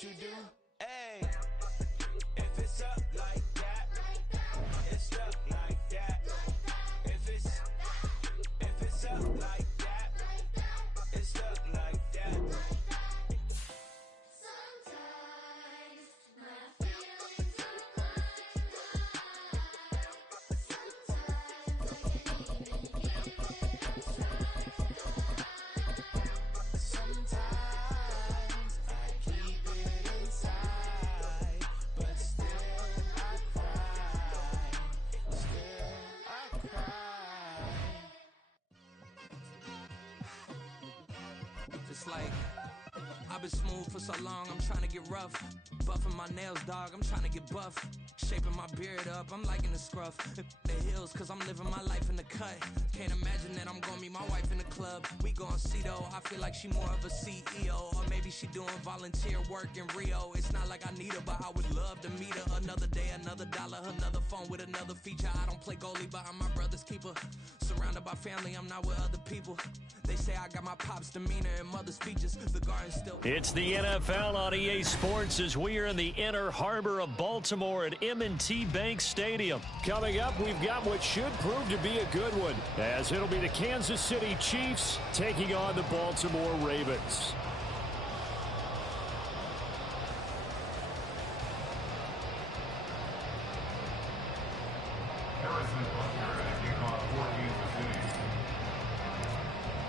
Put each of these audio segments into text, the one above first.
what you do. Hey, if it's up like that, it's stuck like that. If it's up like that, it's stuck like that. Sometimes my feelings are flying high. Sometimes I can't even give it a try. Sometimes I keep it inside, but still I cry. Still I cry. Just like I've been smooth for so long, I'm trying to get rough. Buffing my nails, dog, I'm trying to get buff. Shaping my beard up, I'm liking the scruff. The hills, cause I'm living my life in the cut. Can't imagine that I'm gonna meet my wife in the club. We gon' see though, I feel like she more of a CEO. Or maybe she doing volunteer work in Rio. It's not like I need her, but I would love to meet her. Another day, another dollar, another phone with another feature. I don't play goalie, but I'm my brother's keeper. Surrounded by family, I'm not with other people. They say I got my pop's demeanor and mother's features. The garden still... It's the NFL on EA Sports as we are in the inner harbor of Baltimore at M&T Bank Stadium. Coming up, we've got what should prove to be a good one, as it'll be the Kansas City Chiefs taking on the Baltimore Ravens.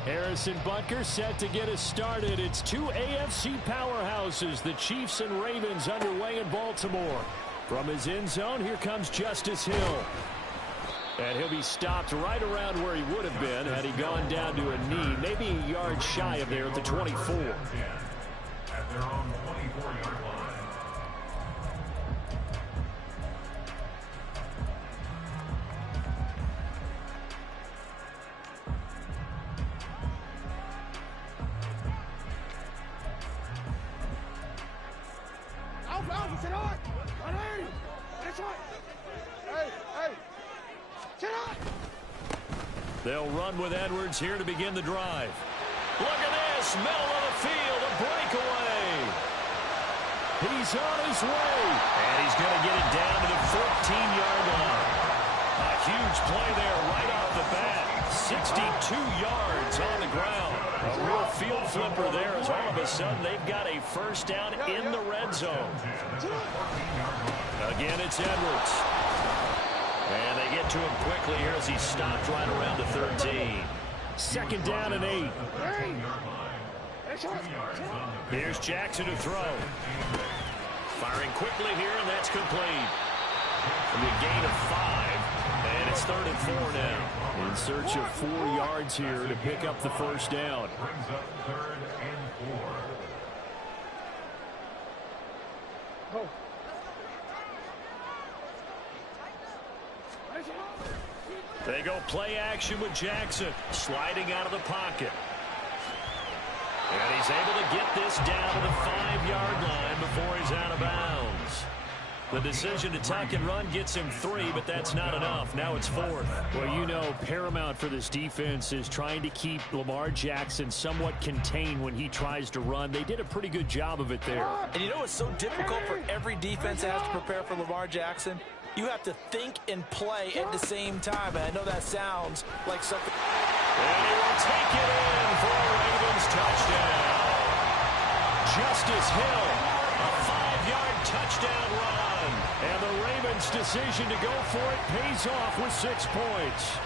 Harrison Butker set to get us started. It's two AFC powerhouses, the Chiefs and Ravens, underway in Baltimore. From his end zone, here comes Justice Hill. And he'll be stopped right around where he would have been had he gone down to a knee, maybe a yard shy of there at the 24. At their own 24-yard line. They'll run with Edwards here to begin the drive. Look at this, middle of the field, a breakaway. He's on his way, and he's going to get it down to the 14-yard line. A huge play there right off the bat. 62 yards on the ground. A real field flipper there as all of a sudden they've got a first down in the red zone. Again, it's Edwards. And they get to him quickly here as he stopped right around the 13. Second down and 8. Here's Jackson to throw. Firing quickly here, and that's complete. And a gain of 5, and it's 3rd and 4 now. In search of 4 yards here to pick up the first down. Brings up 3rd and 4. They go play action with Jackson, sliding out of the pocket. And he's able to get this down to the 5-yard line before he's out of bounds. The decision to tuck and run gets him 3, but that's not enough. Now it's 4th. Well, you know, paramount for this defense is trying to keep Lamar Jackson somewhat contained when he tries to run. They did a pretty good job of it there. And you know it's so difficult for every defense that has to prepare for Lamar Jackson? You have to think and play at the same time. And I know that sounds like something. And he will take it in for a Ravens touchdown. Justice Hill, a 5-yard touchdown run. And the Ravens' decision to go for it pays off with 6 points.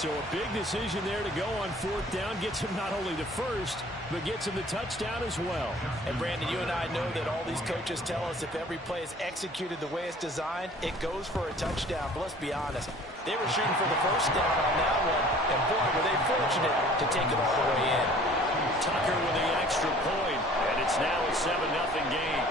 So a big decision there to go on 4th down. Gets him not only the first, but gets him the touchdown as well. And Brandon, you and I know that all these coaches tell us if every play is executed the way it's designed, it goes for a touchdown. But let's be honest, they were shooting for the first down on that one, and boy, were they fortunate to take it all the way in. Tucker with the extra point, and it's now a 7-0 game.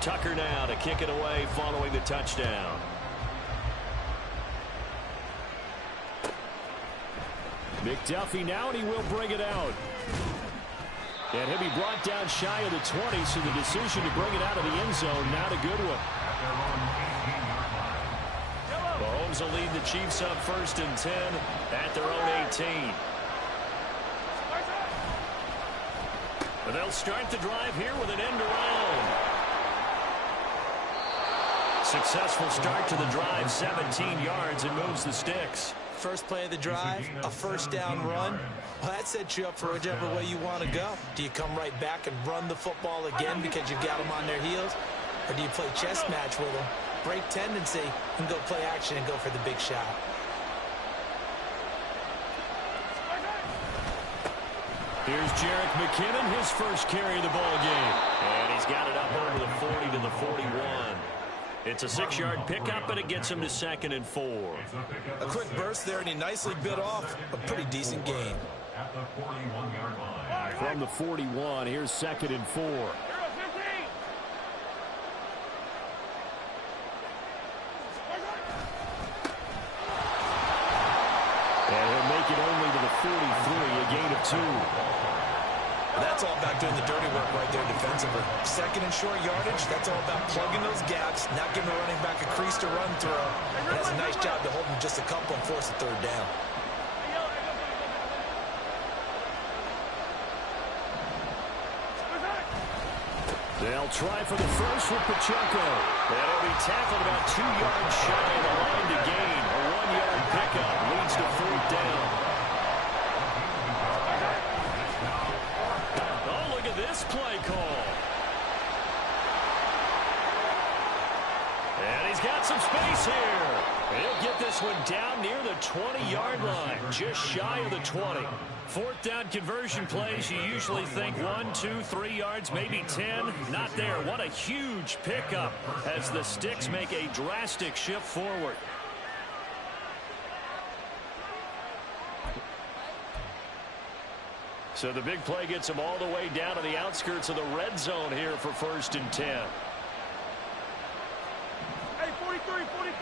Tucker now to kick it away following the touchdown. McDuffie now, and he will bring it out. And he'll be brought down shy of the 20, so the decision to bring it out of the end zone, not a good one. Mahomes will lead the Chiefs up 1st and 10 at their own 18. And they'll start the drive here with an end around. Successful start to the drive, 17 yards, and moves the sticks. First play of the drive, a first down run. Well, that sets you up for whichever way you want to go. Do you come right back and run the football again because you've got them on their heels? Or do you play chess match with them, break tendency, and go play action and go for the big shot? Here's Jerick McKinnon, his first carry of the ball game. And he's got it up over the 40 to the 41. It's a 6-yard pickup, and it gets him to 2nd and 4. A quick burst there, and he nicely bit off a pretty decent gain. At the 41-yard line. From the 41, here's 2nd and 4. And he'll make it only to the 43, a gain of 2. That's all about doing the dirty work right there defensively. 2nd and short yardage, that's all about plugging those gaps, not giving the running back a crease to run through. And that's a nice job to hold him just a couple and force a 3rd down. They'll try for the first with Pacheco. And he'll be tackled about 2 yards shy of the line to gain. A 1-yard pickup leads to 4th down. Oh, look at this play call. And he's got some space here. He'll get this one down near the 20-yard line, just shy of the 20. 4th down conversion plays, you usually think 1, 2, 3 yards, maybe 10. Not there. What a huge pickup as the Sticks make a drastic shift forward. So the big play gets them all the way down to the outskirts of the red zone here for 1st and 10. Hey, 43, 15.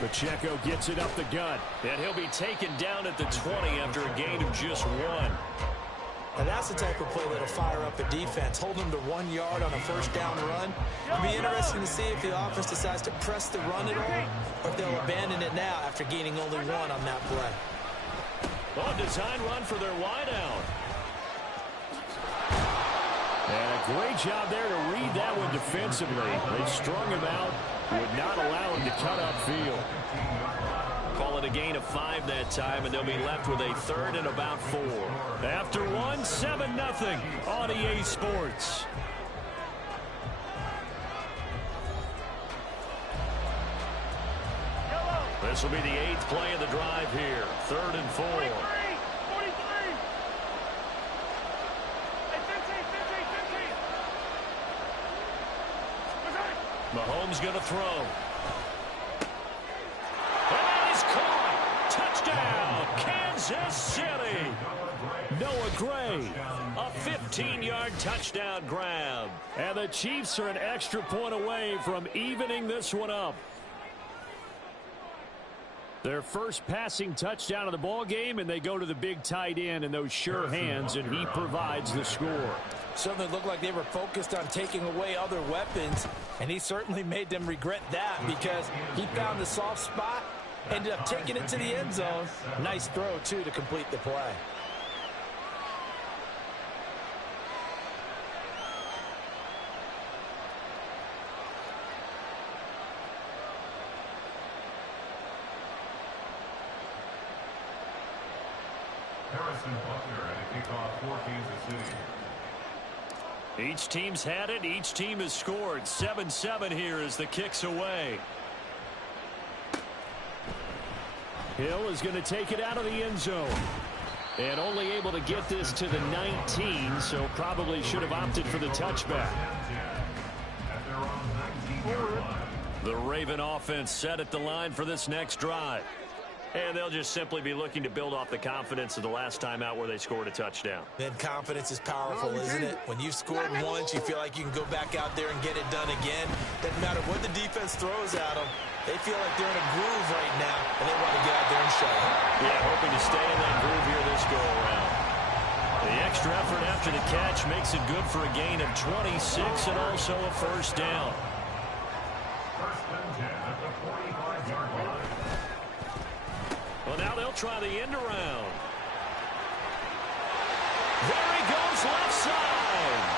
Pacheco gets it up the gut, and he'll be taken down at the 20 after a gain of just 1. And that's the type of play that'll fire up a defense. Hold them to 1 yard on a 1st down run. It'll be interesting to see if the offense decides to press the run at all, or if they'll abandon it now after gaining only 1 on that play. Oh, design run for their wideout. And a great job there to read that one defensively. They strung him out, would not allow him to cut upfield. Call it a gain of 5 that time, and they'll be left with a 3rd and about 4. After 1, 7-0 on EA Sports. This will be the 8th play of the drive here. 3rd and 4. 43. Mahomes going to throw. And he's caught. Touchdown, Kansas City. Noah Gray, a 15-yard touchdown grab. And the Chiefs are an extra point away from evening this one up. Their first passing touchdown of the ball game, and they go to the big tight end in those sure hands, and he provides the score. Certainly looked like they were focused on taking away other weapons, and he certainly made them regret that because he found the soft spot, ended up taking it to the end zone. Nice throw, too, to complete the play. Harrison Butler at a kickoff for Kansas City. Each team's had it. Each team has scored. 7-7 here as the kick's away. Hill is going to take it out of the end zone. And only able to get this to the 19, so probably should have opted for the touchback. At their own 19-yard line. The Raven offense set at the line for this next drive. And they'll just simply be looking to build off the confidence of the last time out where they scored a touchdown. Then confidence is powerful, isn't it? When you've scored once, you feel like you can go back out there and get it done again. Doesn't matter what the defense throws at them. They feel like they're in a groove right now, and they want to get out there and show it. Yeah, hoping to stay in that groove here this go-around. The extra effort after the catch makes it good for a gain of 26 and also a first down. First and 10 at the 45-yard line. Well, now they'll try the end around. There he goes left side.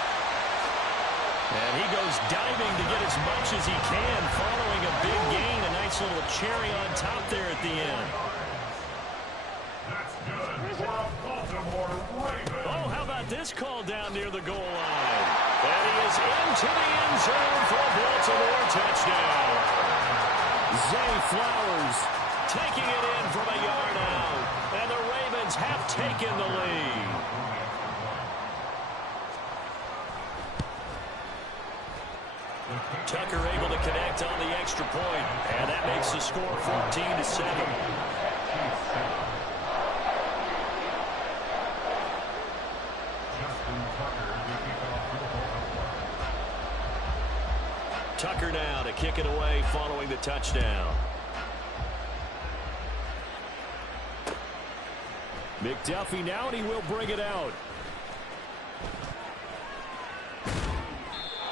And he goes diving to get as much as he can following a big gain. A nice little cherry on top there at the end. That's good for a Baltimore Ravens. Oh, how about this call down near the goal line? And he is into the end zone for a Baltimore touchdown. Zay Flowers taking it in from a yard out. And the Ravens have taken the lead. Tucker able to connect on the extra point, and that makes the score 14-7. Tucker now to kick it away following the touchdown. McDuffie now, and he will bring it out.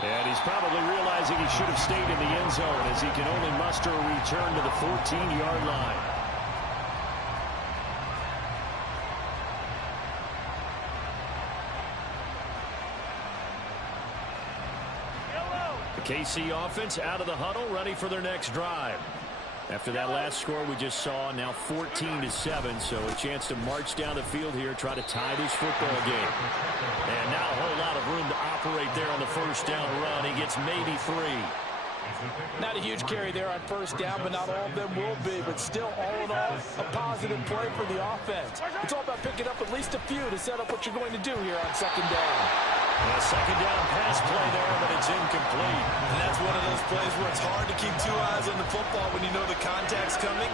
And he's probably realizing he should have stayed in the end zone as he can only muster a return to the 14-yard line. The KC offense out of the huddle, ready for their next drive. After that last score we just saw, now 14-7, so a chance to march down the field here, try to tie this football game. And not a whole lot of room to operate there on the first down run. He gets maybe 3. Not a huge carry there on first down, but not all of them will be. But still, all in all, a positive play for the offense. It's all about picking up at least a few to set up what you're going to do here on second down. And a second down pass play there, but it's incomplete. And that's one of those plays where it's hard to keep 2 eyes on the football when you know the contact's coming,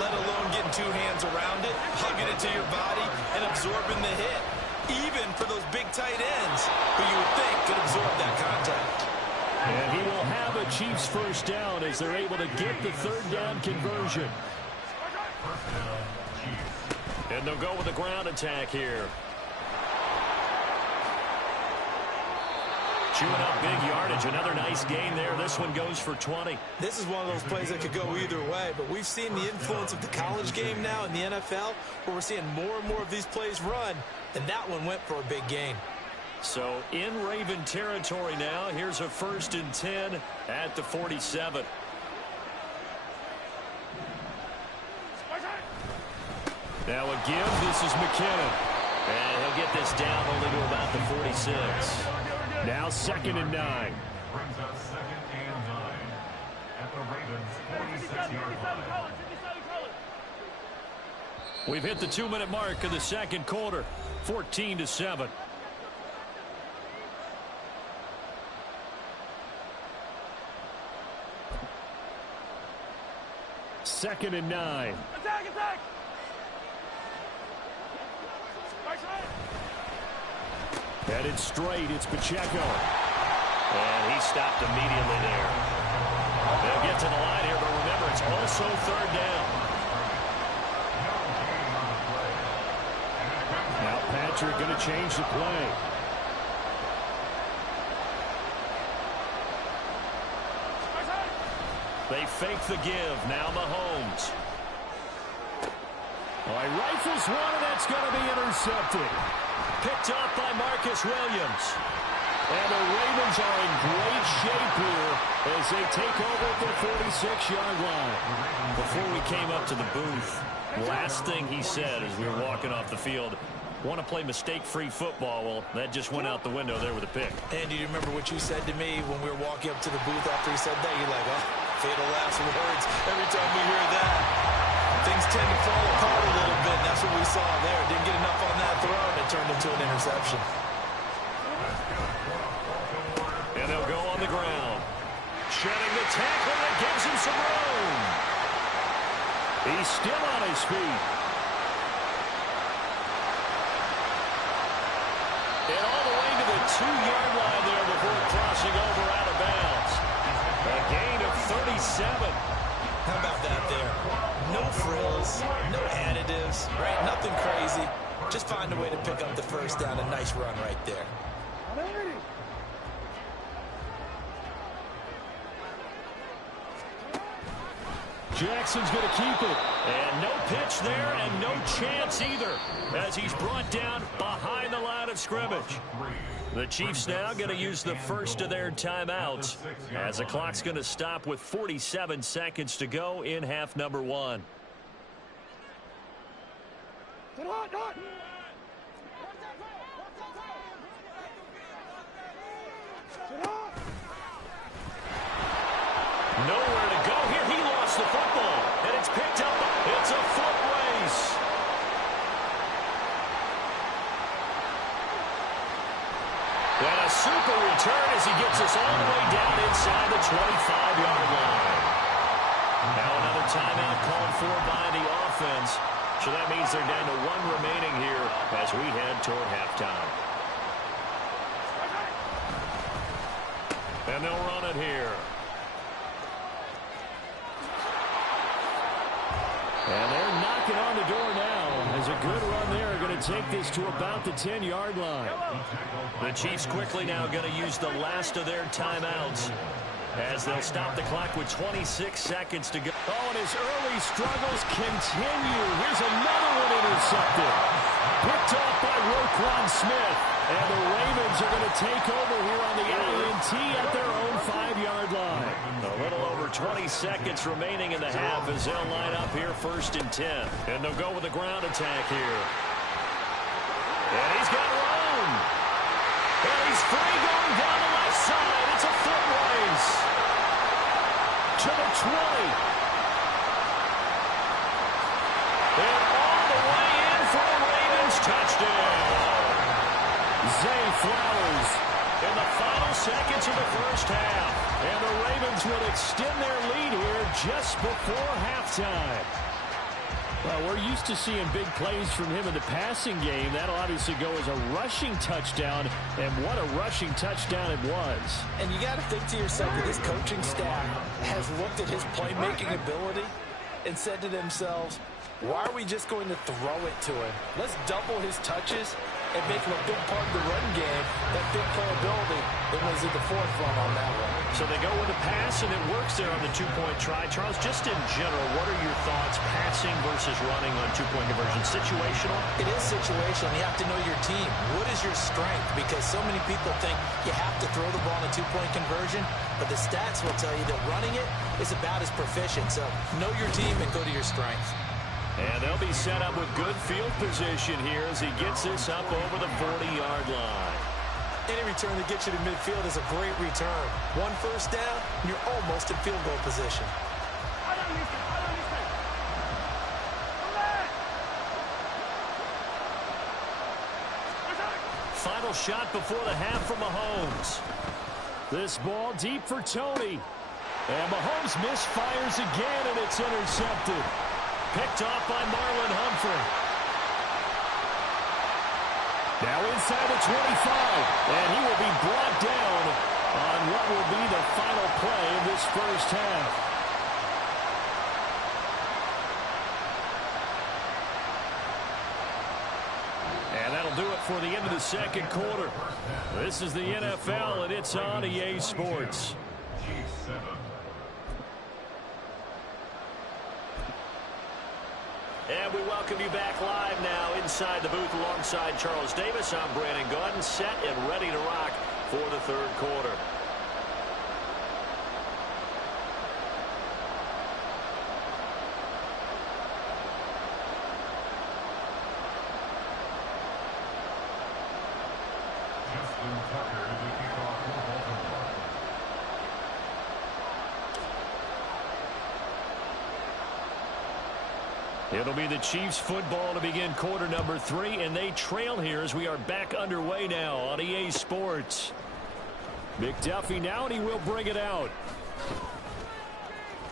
let alone getting 2 hands around it, hugging it to your body, and absorbing the hit. Even for those big tight ends who you would think could absorb that contact. And he will have a Chiefs first down as they're able to get the third down conversion. And they'll go with a ground attack here. Chewing up big yardage. Another nice gain there. This one goes for 20. This is one of those plays that could go either way, but we've seen the influence of the college game now in the NFL, where we're seeing more and more of these plays run, and that one went for a big gain. So in Raven territory now. Here's a 1st and 10 at the 47. Now a give. This is McKinnon. And he'll get this down only to about the 46. Now 2nd and 9. Brings up 2nd and 9 at the Ravens' 46-yard line. We've hit the 2-minute mark of the second quarter. 14-7. Second and 9. Attack, attack! Headed straight, it's Pacheco. And he stopped immediately there. They'll get to the line here, but remember, it's also 3rd down. Now Patrick going to change the play. They fake the give. Now Mahomes. Oh, he rifles one, and that's going to be intercepted. Picked up by Marcus Williams. And the Ravens are in great shape here as they take over at the 46-yard line. Before we came up to the booth, last thing he said as we were walking off the field, want to play mistake-free football. Well, that just went out the window there with a pick. And do you remember what you said to me when we were walking up to the booth after he said that? You're like, oh, fatal last words. Every time we hear that, things tend to fall apart a little bit. That's what we saw there. Didn't get enough on that throw, and it turned into an interception. And they'll go on the ground. Shedding the tackle that gives him some room. He's still on his feet. And all the way to the 2-yard line there before crossing over out of bounds. A gain of 37. How about that there? No frills, no additives, right? Nothing crazy. Just find a way to pick up the first down. A nice run right there. Jackson's going to keep it. And no pitch there and no chance either as he's brought down behind the line of scrimmage. The Chiefs now going to use the first of their timeouts as the clock's going to stop with 47 seconds to go in half number one. Nowhere to go here. He lost the football, and it's picked up. It's a foot race. And a super return as he gets us all the way down inside the 25-yard line. Now another timeout called for by the offense. So that means they're down to one remaining here as we head toward halftime. And they'll run it here. And they're knocking on the door now as a good run there. Going to take this to about the 10-yard line. The Chiefs quickly now going to use the last of their timeouts as they'll stop the clock with 26 seconds to go. Oh, and his early struggles continue. Here's another one intercepted. Picked off by RedRum Smith. And the Ravens are going to take over here on the INT at their own 5-yard line. A little over 20 seconds remaining in the half as they'll line up here first and 10. And they'll go with a ground attack here. And he's got room. And he's free going down the left side. It's a foot race. To the 20. And all the way in for a Ravens touchdown. Zay Flowers in the final seconds of the first half. And the Ravens will extend their lead here just before halftime. Well, we're used to seeing big plays from him in the passing game. That'll obviously go as a rushing touchdown, and what a rushing touchdown it was. And you got to think to yourself that this coaching staff has looked at his playmaking ability and said to themselves, why are we just going to throw it to him? Let's double his touches and make him a big part of the run game. That big playability that was at the forefront on that one. So they go with a pass, and it works there on the two-point try. Charles, just in general, what are your thoughts passing versus running on two-point conversion? Situational? It is situational. You have to know your team. What is your strength? Because so many people think you have to throw the ball in a two-point conversion, but the stats will tell you that running it is about as proficient. So know your team and go to your strength. And they'll be set up with good field position here as he gets this up over the 40-yard line. Any return that gets you to midfield is a great return. One first down, and you're almost in field goal position. Final shot before the half from Mahomes. This ball deep for Tony. And Mahomes misfires again, and it's intercepted. Picked off by Marlon Humphrey. Now inside the 25, and he will be brought down on what will be the final play of this first half. And that'll do it for the end of the second quarter. This is the NFL, and it's on EA Sports. And we welcome you back live now inside the booth alongside Charles Davis. I'm Brandon Gordon, set and ready to rock for the third quarter. Justin Tucker to kick off for Baltimore. It'll be the Chiefs football to begin quarter number 3, and they trail here as we are back underway now on EA Sports. McDuffie now, and he will bring it out.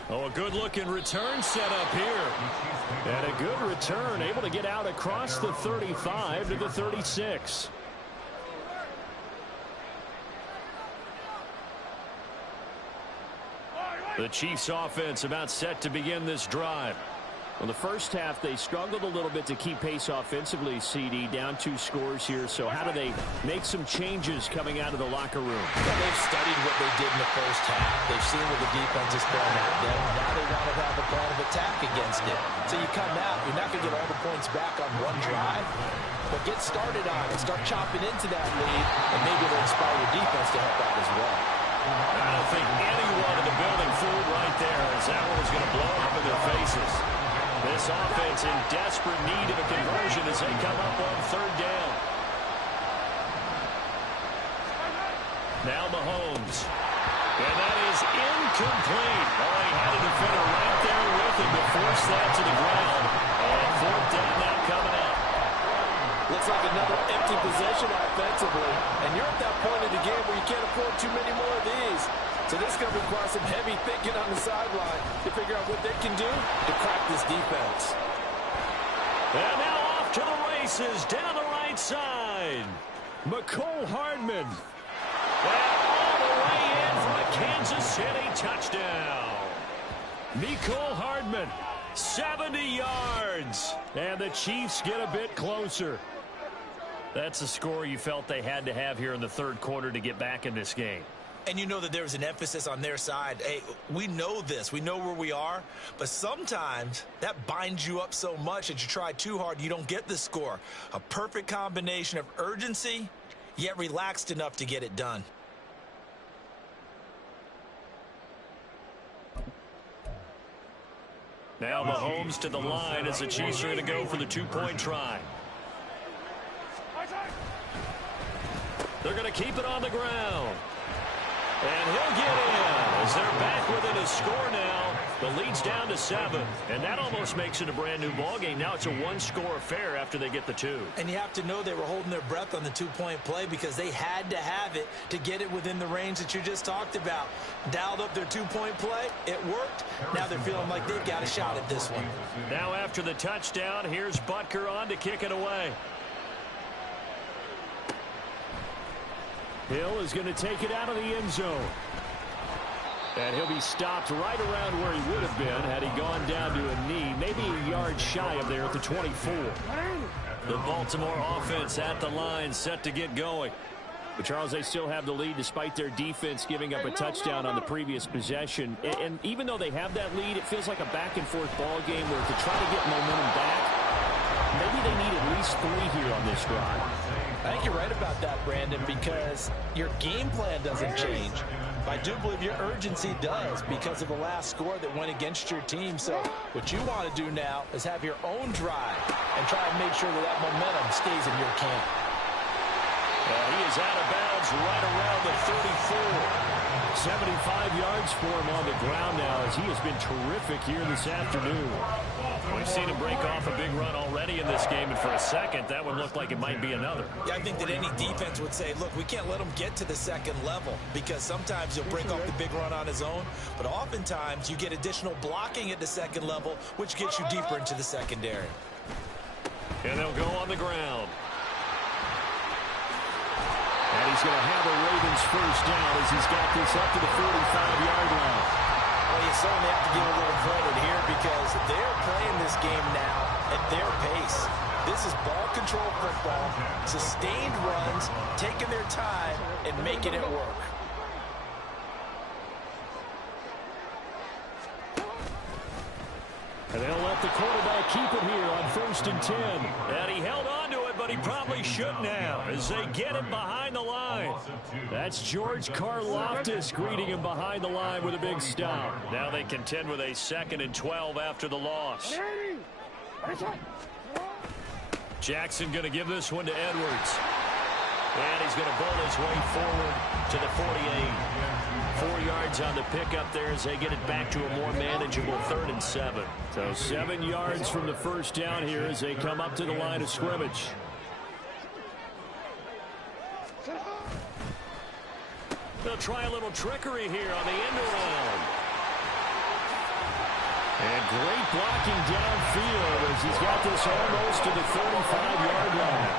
Oh, a good-looking return set up here. And a good return, able to get out across the 35 to the 36. The Chiefs offense about set to begin this drive. Well, the first half, they struggled a little bit to keep pace offensively, CD, down 2 scores here. So how do they make some changes coming out of the locker room? Well, they've studied what they did in the first half. They've seen what the defense is throwing at them. Now they want to have a plan of attack against it. So you come out, you're not going to get all the points back on one drive, but get started on it. Start chopping into that lead, and maybe it'll inspire your defense to help out as well. I don't think anyone in the building fooled right there, as that one was going to blow up in their faces. This offense in desperate need of a conversion as they come up on 3rd down. Now Mahomes. And that is incomplete. Oh, he had a defender right there with him to force that to the ground. And 4th down now coming up. Looks like another empty possession offensively. And you're at that point in the game where you can't afford too many more of these. So this is going to require some heavy thinking on the sideline to figure out what they can do to crack this defense. And now off to the races down the right side. McCole Hardman. And all the way in for a Kansas City touchdown. McCole Hardman, 70 yards. And the Chiefs get a bit closer. That's a score you felt they had to have here in the 3rd quarter to get back in this game. And you know that there's an emphasis on their side. Hey, we know this. We know where we are. But sometimes that binds you up so much that you try too hard, you don't get the score. A perfect combination of urgency, yet relaxed enough to get it done. Now Mahomes to the line as the Chiefs are going to go for the 2-point try. They're going to keep it on the ground. And he'll get in as they're back within a score now. The lead's down to 7. And that almost makes it a brand-new ballgame. Now it's a 1-score affair after they get the 2. And you have to know they were holding their breath on the 2-point play because they had to have it to get it within the range that you just talked about. Dialed up their 2-point play. It worked. Now they're feeling like they've got a shot at this one. Now after the touchdown, here's Butker on to kick it away. Hill is going to take it out of the end zone. And he'll be stopped right around where he would have been had he gone down to a knee, maybe a yard shy of there at the 24. The Baltimore offense at the line, set to get going. But, Charles, they still have the lead despite their defense giving up a touchdown on the previous possession. And even though they have that lead, it feels like a back-and-forth ball game where to try to get momentum back, maybe they need at least 3 here on this drive. I think you're right about that, Brandon, because your game plan doesn't change. I do believe your urgency does because of the last score that went against your team. So what you want to do now is have your own drive and try and make sure that that momentum stays in your camp. He is out of bounds right around the 34. 75 yards for him on the ground now as he has been terrific here this afternoon. We've seen him break off a big run already in this game, and for a second, that one looked like it might be another. Yeah, I think that any defense would say, look, we can't let him get to the second level because sometimes he'll break off the big run on his own, but oftentimes you get additional blocking at the second level, which gets you deeper into the secondary. And they'll go on the ground. And he's going to have a Ravens first down as he's got this up to the 45-yard line. Well, you certainly have to give a little credit here because they're playing this game now at their pace. This is ball control football, sustained runs, taking their time and making it work. And they'll let the quarterback keep it here on 1st and 10. And he held on to it, but he probably shouldn't have as they get him behind the line. That's George Karlaftis greeting him behind the line with a big stop. Now they contend with a 2nd and 12 after the loss. Jackson going to give this one to Edwards. And he's going to bowl his way forward to the 48. 4 yards on the pickup there as they get it back to a more manageable 3rd and 7. So 7 yards from the first down here as they come up to the line of scrimmage. They'll try a little trickery here on the end around. And great blocking downfield as he's got this almost to the 35-yard line.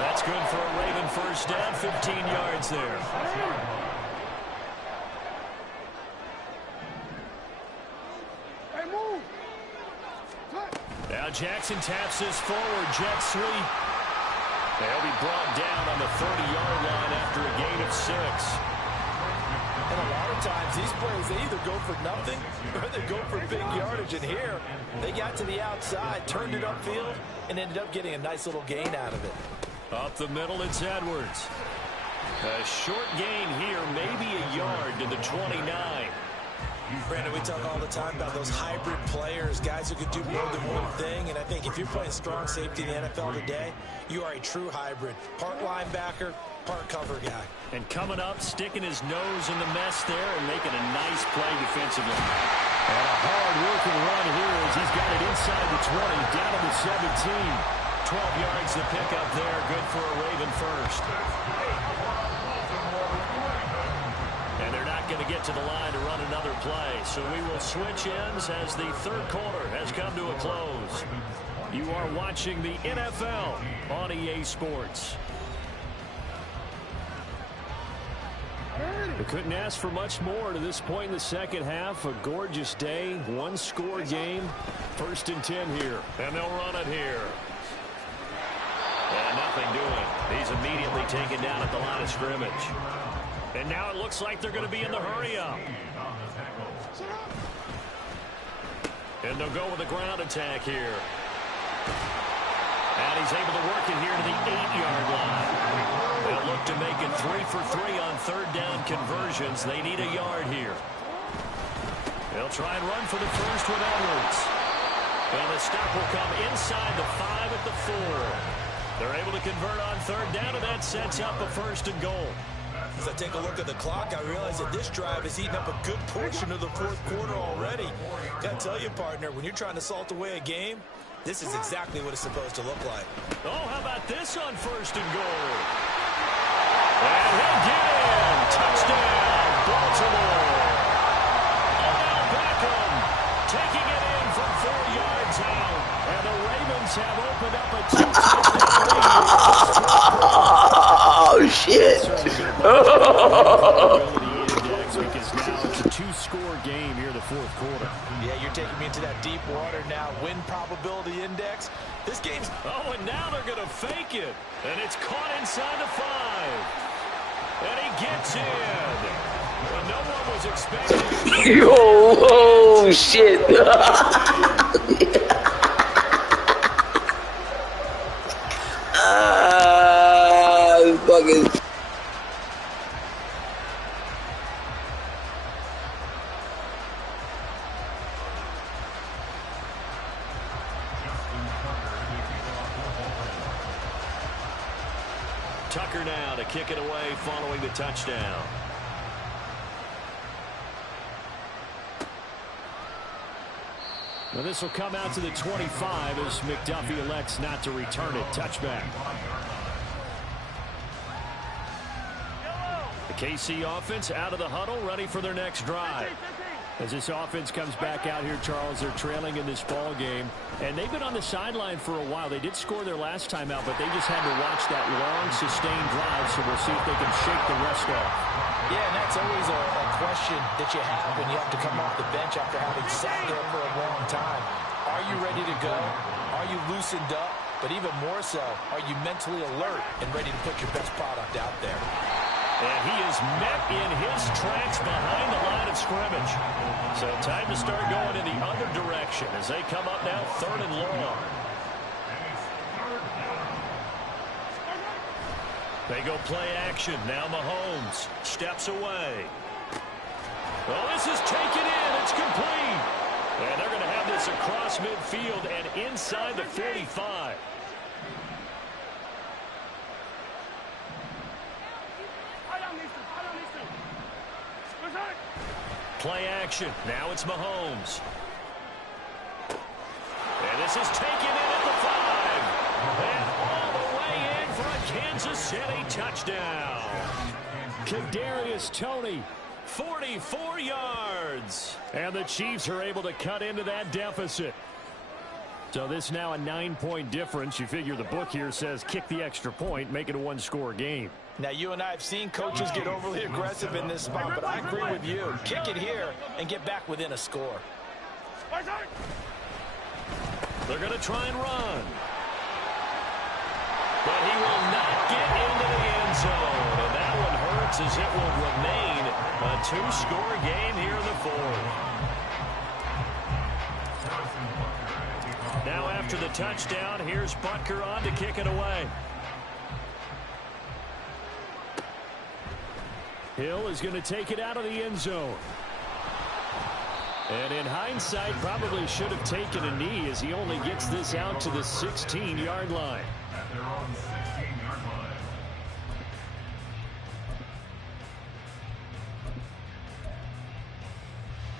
That's good for a Raven first down, 15 yards there. Hey, move! Now Jackson taps this forward, jet sweep. They'll be brought down on the 30-yard line after a gain of 6. And a lot of times, these plays, they either go for nothing or they go for big yardage. And here, they got to the outside, turned it upfield, and ended up getting a nice little gain out of it. Up the middle, it's Edwards. A short gain here, maybe a yard to the 29. Brandon, we talk all the time about those hybrid players, guys who can do more than one thing. And I think if you're playing strong safety in the NFL today, you are a true hybrid. Part linebacker, part cover guy. And coming up, sticking his nose in the mess there and making a nice play defensively. And a hard-working run here as he's got it inside the 20, down to the 17. 12 yards to pick up there. Good for a Raven first. And they're not going to get to the line to run another play. So we will switch ends as the third quarter has come to a close. You are watching the NFL on EA Sports. They couldn't ask for much more to this point in the second half. A gorgeous day, one-score game. 1st and 10 here. And they'll run it here. And nothing doing. He's immediately taken down at the line of scrimmage. And now it looks like they're going to be in the hurry-up. And they'll go with a ground attack here. And he's able to work it here to the 8-yard line. They'll look to make it 3 for 3 on third down conversions. They need a yard here. They'll try and run for the first with Edwards. And the stop will come inside the 5 at the 4. They're able to convert on third down, and that sets up a 1st and goal. As I take a look at the clock, I realize that this drive has eaten up a good portion of the 4th quarter already. Got to tell you, partner, when you're trying to salt away a game, this is exactly what it's supposed to look like. Oh, how about this on 1st and goal? And he'll get in. Touchdown, Baltimore. Odell Beckham taking it in from 4 yards out. And the Ravens have opened up a 2-touchdown lead. Oh, shit. Because now it's a 2-score game here in the 4th quarter. Yeah, you're taking me into that deep water now. Win probability index. This game's... Oh, and now they're going to fake it. And it's caught inside the 5. And he gets in. And no one was expecting... Yo, oh, shit. Fucking... Tucker now to kick it away following the touchdown. Now this will come out to the 25 as McDuffie elects not to return it. Touchback. The KC offense out of the huddle, ready for their next drive. As this offense comes back out here, Charles, they're trailing in this ball game. And they've been on the sideline for a while. They did score their last time out, but they just had to watch that long, sustained drive, so we'll see if they can shake the rest off. Yeah, and that's always a question that you have when you have to come off the bench after having sat there for a long time. Are you ready to go? Are you loosened up? But even more so, are you mentally alert and ready to put your best product out there? And he is met in his tracks behind the line of scrimmage. So time to start going in the other direction as they come up now 3rd and long. They go play action. Now Mahomes steps away. Well, this is taken in. It's complete. And they're going to have this across midfield and inside the 45. Play action. Now it's Mahomes. And this is taken in at the 5. And all the way in for a Kansas City touchdown. Kadarius Toney, 44 yards. And the Chiefs are able to cut into that deficit. So this now a 9-point difference. You figure the book here says kick the extra point, make it a 1-score game. Now, you and I have seen coaches get overly aggressive in this spot, but I agree with you. Kick it here and get back within a score. They're going to try and run. But he will not get into the end zone. And that one hurts as it will remain a two-score game here in the fourth. Now after the touchdown, here's Butker on to kick it away. Hill is going to take it out of the end zone. And in hindsight, probably should have taken a knee as he only gets this out to the 16-yard line. At their own 16-yard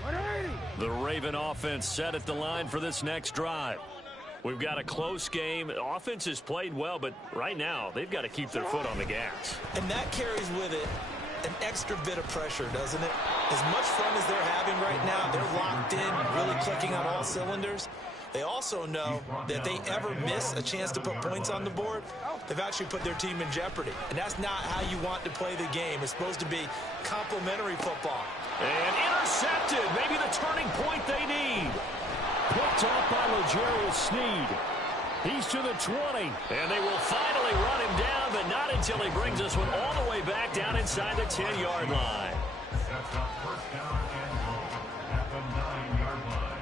line. The Raven offense set at the line for this next drive. We've got a close game. The offense has played well, but right now they've got to keep their foot on the gas. And that carries with it an extra bit of pressure, doesn't it? As much fun as they're having right now, they're locked in, really clicking on all cylinders. They also know that if they ever miss a chance to put points on the board, they've actually put their team in jeopardy. And that's not how you want to play the game. It's supposed to be complementary football. And intercepted. Maybe the turning point they need. Picked off by L'Jarius Sneed. He's to the 20. And they will finally run him down, but not until he brings this one all the way back down inside the 10-yard line. Sets up first down and goal at the 9-yard line.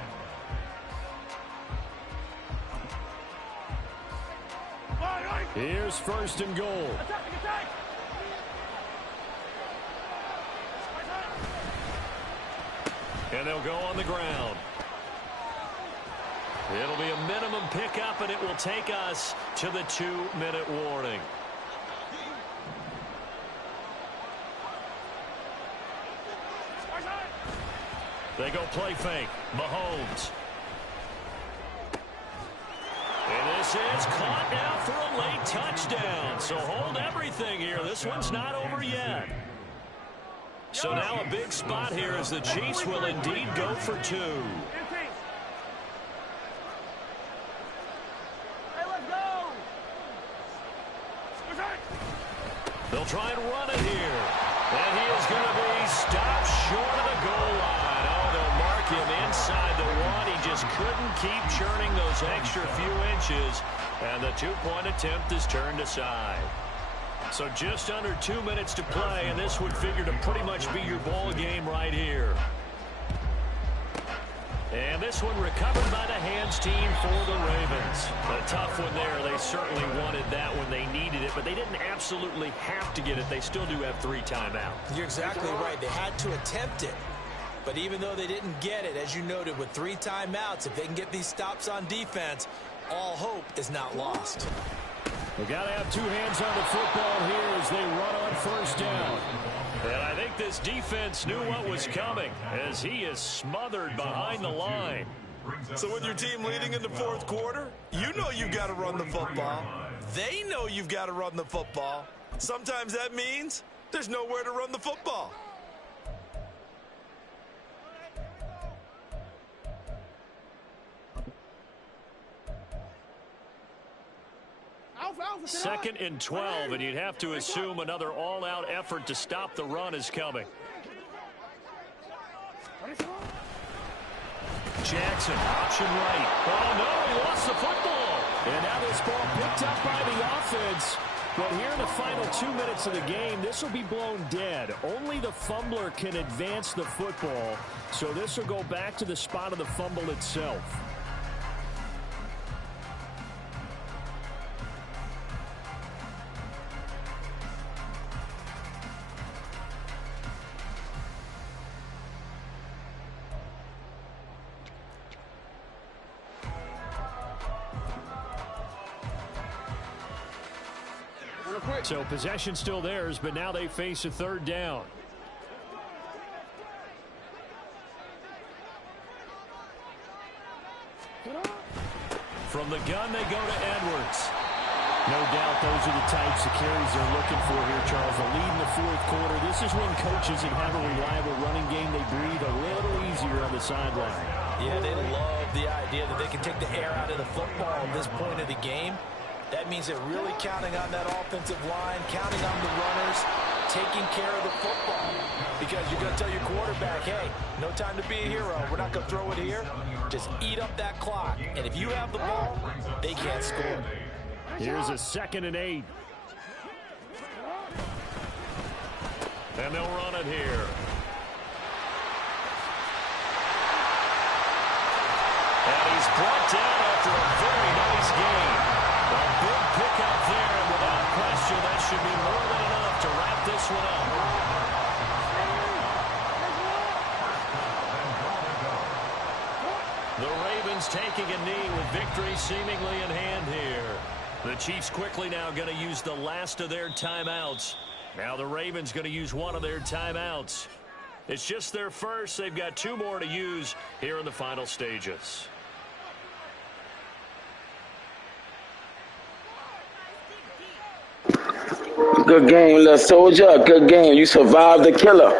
Here's first and goal. And they'll go on the ground. It'll be a minimum pickup, and it will take us to the 2-minute warning. They go play fake. Mahomes. And this is caught now for a late touchdown. So hold everything here. This one's not over yet. So now a big spot here as the Chiefs will indeed go for 2. They'll try and run it here. And he is going to be stopped short of the goal line. Oh, they'll mark him inside the 1. He just couldn't keep churning those extra few inches. And the 2-point attempt is turned aside. So just under 2 minutes to play, and this would figure to pretty much be your ball game right here. And this one recovered by the hands team for the Ravens. A tough one there. They certainly wanted that when they needed it, but they didn't absolutely have to get it. They still do have 3 timeouts. You're exactly right. They had to attempt it. But even though they didn't get it, as you noted, with 3 timeouts, if they can get these stops on defense, all hope is not lost. They got to have 2 hands on the football here as they run on first down. And I think this defense knew what was coming as he is smothered behind the line. So with your team leading in the fourth quarter, you know you've got to run the football. They know you've got to run the football. Sometimes that means there's nowhere to run the football. Second and 12, and you'd have to assume another all-out effort to stop the run is coming. Jackson, option right. Oh, no, he lost the football. And now this ball picked up by the offense. But here in the final 2 minutes of the game, this will be blown dead. Only the fumbler can advance the football. So this will go back to the spot of the fumble itself. So possession still theirs, but now they face a 3rd down. From the gun, they go to Edwards. No doubt those are the types of carries they're looking for here, Charles. A lead in the fourth quarter. This is when coaches that have a reliable running game, they breathe a little easier on the sideline. Yeah, they love the idea that they can take the air out of the football at this point of the game. That means they're really counting on that offensive line, counting on the runners. taking care of the football. Because you're going to tell your quarterback, hey, no time to be a hero. We're not going to throw it here. Just eat up that clock. And if you have the ball, they can't score. Here's a 2nd and 8. And they'll run it here. And he's brought down after a very nice game. A big pickup there, and without question, that should be more than enough to wrap this one up. The Ravens taking a knee with victory seemingly in hand here. The Chiefs quickly now going to use the last of their timeouts. Now the Ravens going to use one of their timeouts. It's just their first. They've got 2 more to use here in the final stages. Good game, little soldier. Good game. You survived the killer.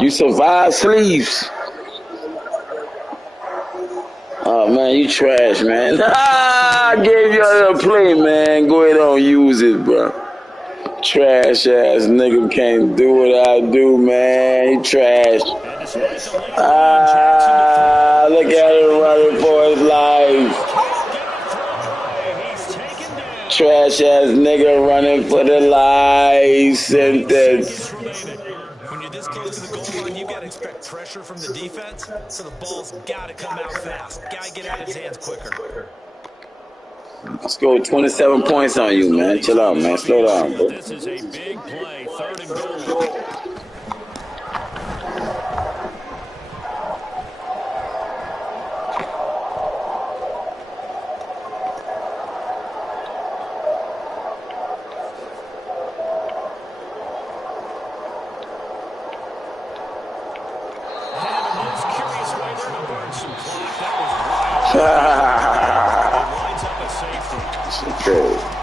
You survived sleeves. Oh, man, you trash, man. I gave you a little play, man. Go ahead and use it, bro. Trash-ass nigga can't do what I do, man. He trash. Look at him running for his life. Trash-ass nigga running for the life sentence. When you're this close to the goal line, you've got to expect pressure from the defense, so the ball's got to come out fast. Got to get out of his hands quicker. Scored 27 points on you, man. Chill out, man. Slow down, bro. This is a big play, 3rd and goal. Shit, crazy.